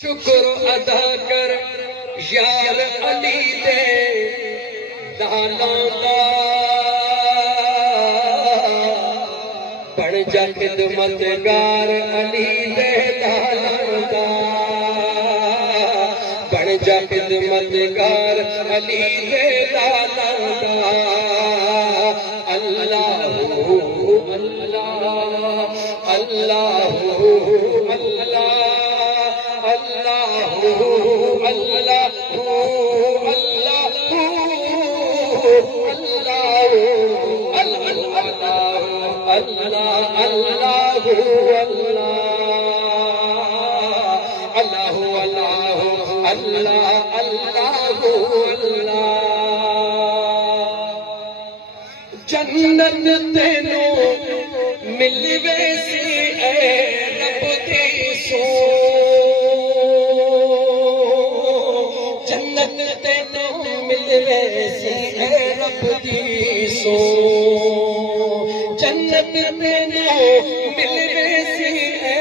شکر ادا کر یار علی دے لالاں دا بن جا خدمتگار علی دے لالاں دا بن جا خدمتگار علی دے لالاں دا اللہ اللہ اللہ جنت تینوں مل ویسی اے رب دی سو جنت تینوں مل ویسی اے رب دی سو جنت تینوں مل ویسی اے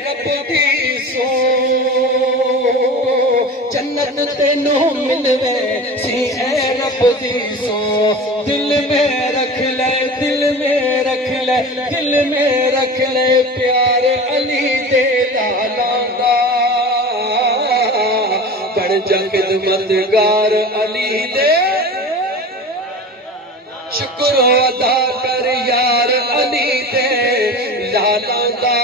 رب دی سو جنت تینوں مل ویسی اے رب دی سو دل میں رکھ لے دل میں رکھ لے دل میں رکھ لے پیار علی دے لالاں دا بن جا خدمتگار علی دے شکر ادا کر یار علی دے لالاں دا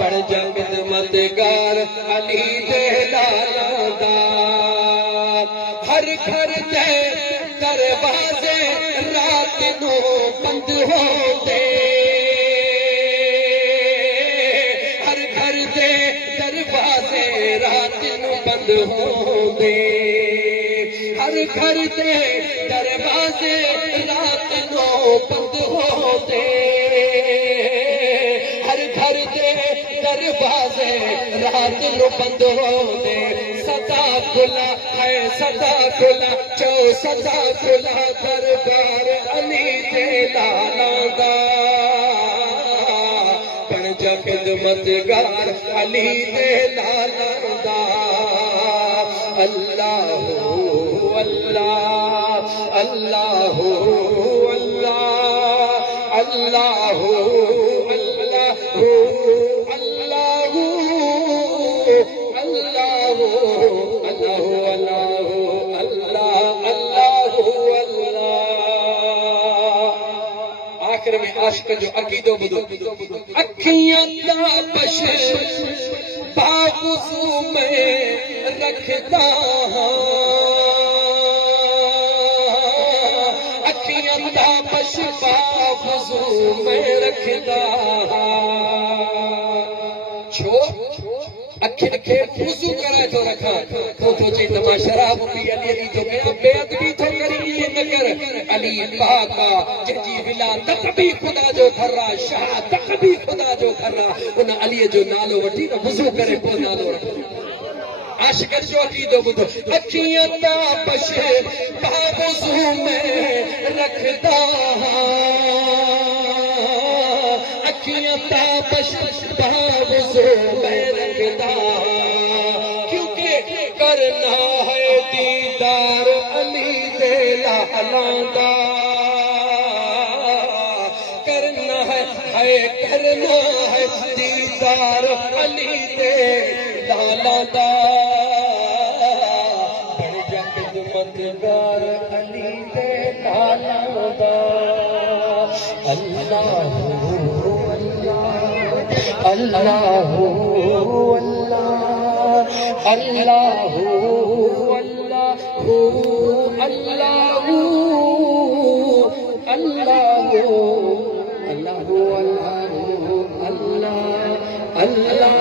بن جا خدمتگار علی دے لالاں دا ہر گھر دے دروازے رات نو بند ہوندے ہر گھر دے دروازے رات نو بند ہوندے ہر گھر دے دروازے رات نو بند ہوندے ہر گھر دے دروازے رات نو بند ہوندے سدا کھلا ہے سدا کھلا سدا کھلا دربار علی دے لالاں دا بن جا خدمتگار علی دے لالاں دا اللہ اللہ اللہ اللہ اللہ آخر میں عاشق جو عقیدو بدو اکھیاں تابش باوضو میں رکھتا اکھیاں تابش باوضو میں رکھتا چھو اکھن کے وضو کرے تو رکھا تو چاہیے تمہا شراب پی علی تو گیا بے ادبی تو کری یہ نگر علی پاکا جنجی ولا تک بھی خدا جو کھرا شاہ تک بھی خدا جو کھرا انہا علی جو نالو وٹی نا وضو کرے پو نالو رکھا عاشق جو عقیدو بدو اکھیاں تابش باوضو میں رکھتا اکھیاں تابش باوضو میں رکھتا کیونکہ کرنا ہے دیدار علی دے لالاں دا کرنا ہے دیدار علی دے لالاں دا بن جا خدمتگار علی دے لالاں دا اللہ اللہ اللہ اللہ اللہ اللہ اللہ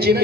والنجم